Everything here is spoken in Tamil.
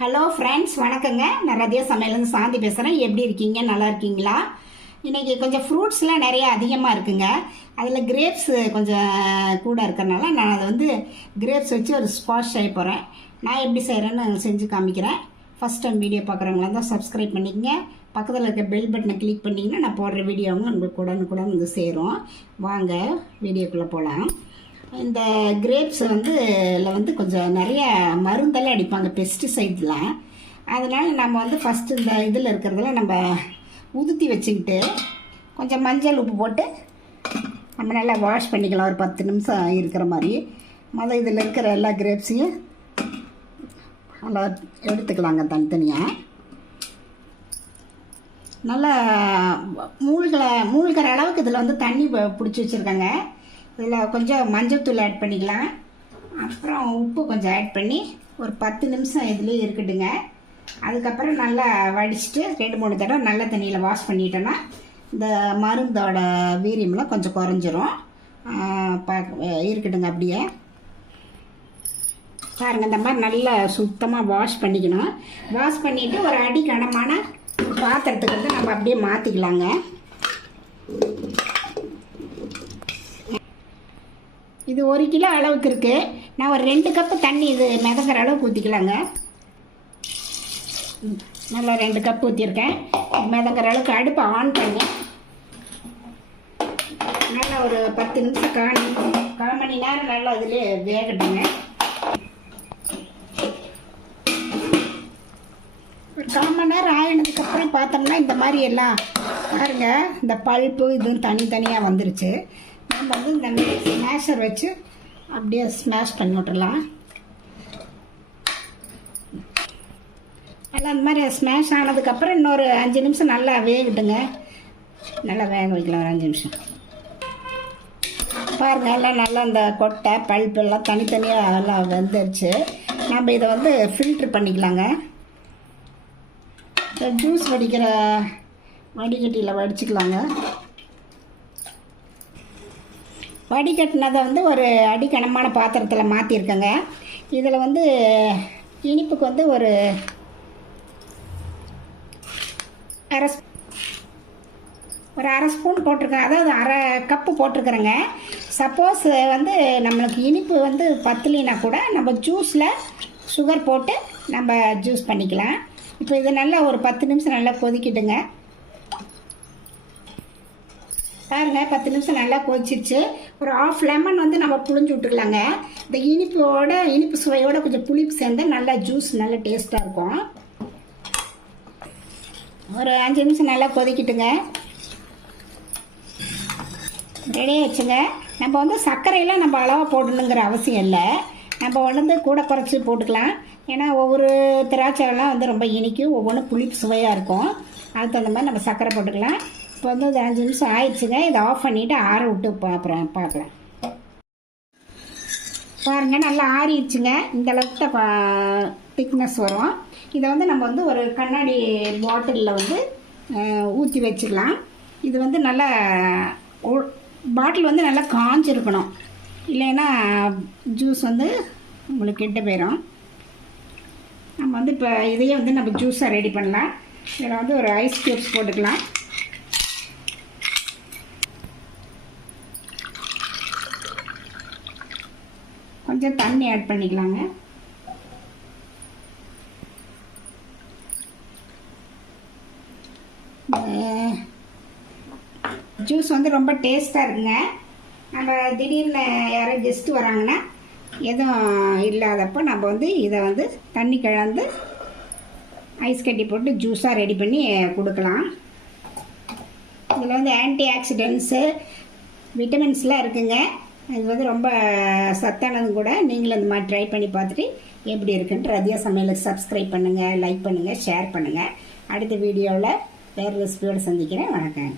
ஹலோ ஃப்ரெண்ட்ஸ், வணக்கங்க. நான் ரதியா சமையலேருந்து சாந்தி பேசுகிறேன். எப்படி இருக்கீங்க? நல்லா இருக்கீங்களா? இன்றைக்கி கொஞ்சம் ஃப்ரூட்ஸ்லாம் நிறைய அதிகமாக இருக்குங்க. அதில் கிரேப்ஸ் கொஞ்சம் கூட இருக்கிறனால நான் அதை வந்து கிரேப்ஸ் வச்சு ஒரு ஸ்குவாஷ் செய்ய போகிறேன். நான் எப்படி செய்கிறேன்னு செஞ்சு காமிக்கிறேன். ஃபஸ்ட் டைம் வீடியோ பார்க்குறவங்களா தான் சப்ஸ்கிரைப் பண்ணிக்கங்க. பக்கத்தில் இருக்க பெல் பட்டனை கிளிக் பண்ணிங்கன்னா நான் போடுற வீடியோவும் உங்களுக்கு உடனுக்குடன் வந்து சேரும். வாங்க வீடியோக்குள்ளே போகலாம். இந்த கிரேப்ஸ் வந்து கொஞ்சம் நிறைய மருந்தெல்லாம் அடிப்பாங்க, பெஸ்டிசைட்லாம். அதனால் நம்ம வந்து ஃபஸ்ட்டு இந்த இதில் இருக்கிறதுல நம்ம உதுத்தி வச்சுக்கிட்டு கொஞ்சம் மஞ்சள் உப்பு போட்டு நம்ம நல்லா வாஷ் பண்ணிக்கலாம். ஒரு 10 நிமிஷம் இருக்கிற மாதிரி இதில் இருக்கிற எல்லா கிரேப்ஸையும் நல்லா எடுத்துக்கலாங்க தனித்தனியாக. நல்லா மூழ்கிற அளவுக்கு இதில் வந்து தண்ணி பிடிச்சி வச்சுருக்காங்க. இதில் கொஞ்சம் மஞ்சள்தூள் ஆட் பண்ணிக்கலாம். அப்புறம் உப்பு கொஞ்சம் ஆட் பண்ணி ஒரு 10 நிமிஷம் இதுலேயே இருக்கட்டுங்க. அதுக்கப்புறம் நல்லா வடிச்சிட்டு 2-3 தடவை நல்ல தண்ணியில் வாஷ் பண்ணிட்டோன்னா இந்த மருந்தோட வீரியம்லாம் கொஞ்சம் குறைஞ்சிரும். இருக்கட்டுங்க அப்படியே. பாருங்கள், இந்த மாதிரி நல்லா சுத்தமாக வாஷ் பண்ணிக்கணும். வாஷ் பண்ணிவிட்டு ஒரு அடி கனமான பாத்திரத்துக்கு வந்து நம்ம அப்படியே மாற்றிக்கலாங்க. இது 1 கிலோ அளவுக்கு இருக்குது. நான் ஒரு 2 கப்பு தண்ணி இது மிதக்கிற அளவுக்கு ஊற்றிக்கலாங்க. நல்லா 2 கப்பு ஊற்றிருக்கேன். மிதக்கிற அளவுக்கு அடுப்பை ஆன் பண்ணி நல்லா ஒரு 10 நிமிஷம் 1/4 மணி நேரம் நல்லா அதிலே வேகட்டுங்க. ஒரு 1/4 மணி நேரம் ஆகினதுக்கப்புறம் பார்த்தோம்னா இந்த மாதிரி எல்லாம் பாருங்கள், இந்த பல்ப்பு இதுவும் தனித்தனியாக வந்துருச்சு. நம்ம வந்து இந்த ஸ்மேஷர் வச்சு அப்படியே ஸ்மேஷ் பண்ணி விட்டுடலாம். நல்லா அந்த மாதிரி ஸ்மேஷ் ஆனதுக்கப்புறம் இன்னொரு 5 நிமிஷம் நல்லா வேகட்டுங்க. நல்லா வேக வைக்கலாம் ஒரு 5 நிமிஷம். பாருங்கள், எல்லாம் நல்லா அந்த கொட்டை பல்ப்பு எல்லாம் தனித்தனியாக எல்லாம் வெந்துருச்சு. நம்ம இதை வந்து ஃபில்ட்ரு பண்ணிக்கலாங்க. இந்த ஜூஸ் வடிக்கிற வடிகட்டியில் வடிச்சுக்கலாங்க. வடிகட்டினதை வந்து ஒரு அடிக்கனமான பாத்திரத்தில் மாற்றிருக்கேங்க. இதில் வந்து இனிப்புக்கு வந்து ஒரு அரை ஸ்பூன் போட்டிருக்கேன், அதாவது 1/2 கப்பு போட்டிருக்கிறேங்க. சப்போஸ் வந்து நம்மளுக்கு இனிப்பு வந்து பத்தலினா கூட நம்ம ஜூஸில் சுகர் போட்டு நம்ம ஜூஸ் பண்ணிக்கலாம். இப்போ இது நல்லா ஒரு 10 நிமிஷம் நல்லா கொதிக்கிட்டுங்க. பாருங்க, 10 நிமிஷம் நல்லா கொதிச்சிருச்சு. ஒரு 1/2 லெமன் வந்து நம்ம புழிஞ்சு விட்டுக்கலாங்க. இந்த இனிப்பு சுவையோட கொஞ்சம் புளிப்பு சேர்ந்து நல்லா ஜூஸ் நல்லா டேஸ்ட்டாக இருக்கும். ஒரு 5 நிமிஷம் நல்லா கொதிக்கிட்டுங்க. ரெடியாக வச்சுங்க. நம்ம வந்து சர்க்கரையெல்லாம் நம்ம அளவாக போடணுங்கிற அவசியம் இல்லை. நம்ம வந்து கூட குறைச்சி போட்டுக்கலாம். ஏன்னா ஒவ்வொரு திராட்சைலாம் வந்து ரொம்ப இனிக்கும், ஒவ்வொன்றும் புளிப்பு சுவையாக இருக்கும். அதுக்கு தகுந்த மாதிரி நம்ம சர்க்கரை போட்டுக்கலாம். இப்போ வந்து ஒரு 5 நிமிஷம் ஆயிடுச்சுங்க. இதை ஆஃப் பண்ணிவிட்டு ஆற விட்டு பார்க்கலாம். பாருங்கள், நல்லா ஆறிடுச்சுங்க. இந்த அளவுக்கு தான் திக்னஸ் வரும். இதை வந்து நம்ம வந்து ஒரு கண்ணாடி பாட்டிலில் வந்து ஊற்றி வச்சுக்கலாம். இது வந்து நல்லா பாட்டில் வந்து நல்லா காஞ்சிருக்கணும், இல்லைன்னா ஜூஸ் வந்து உங்களுக்கு கெட்டு போயிடும். நம்ம வந்து இப்போ இதையே வந்து நம்ம ஜூஸாக ரெடி பண்ணலாம். இதில் வந்து ஒரு ஐஸ் க்யூப்ஸ் போட்டுக்கலாம். கொஞ்சம் தண்ணி ஆட் பண்ணிக்கலாங்க. ஜூஸ் வந்து ரொம்ப டேஸ்ட்டாக இருக்குங்க. நம்ம திடீர்னு யாராவது கெஸ்ட்டு வராங்கன்னா எதுவும் இல்லாதப்போ நம்ம வந்து இதை வந்து தண்ணி கலந்து ஐஸ் கட்டி போட்டு ஜூஸாக ரெடி பண்ணி கொடுக்கலாம். இதில் வந்து ஆன்டி ஆக்சிடென்ட்ஸு விட்டமின்ஸ்லாம் இருக்குங்க. இது வந்து ரொம்ப சத்தானதும் கூட. நீங்களும் இந்த மாதிரி ட்ரை பண்ணி பார்த்துட்டு எப்படி இருக்குன்ட்டு ரதியா சமையலுக்கு சப்ஸ்கிரைப் பண்ணுங்கள், லைக் பண்ணுங்கள், ஷேர் பண்ணுங்கள். அடுத்த வீடியோவில் வேறு ரெசிபியோடு சந்திக்கிறேன். வணக்கம்.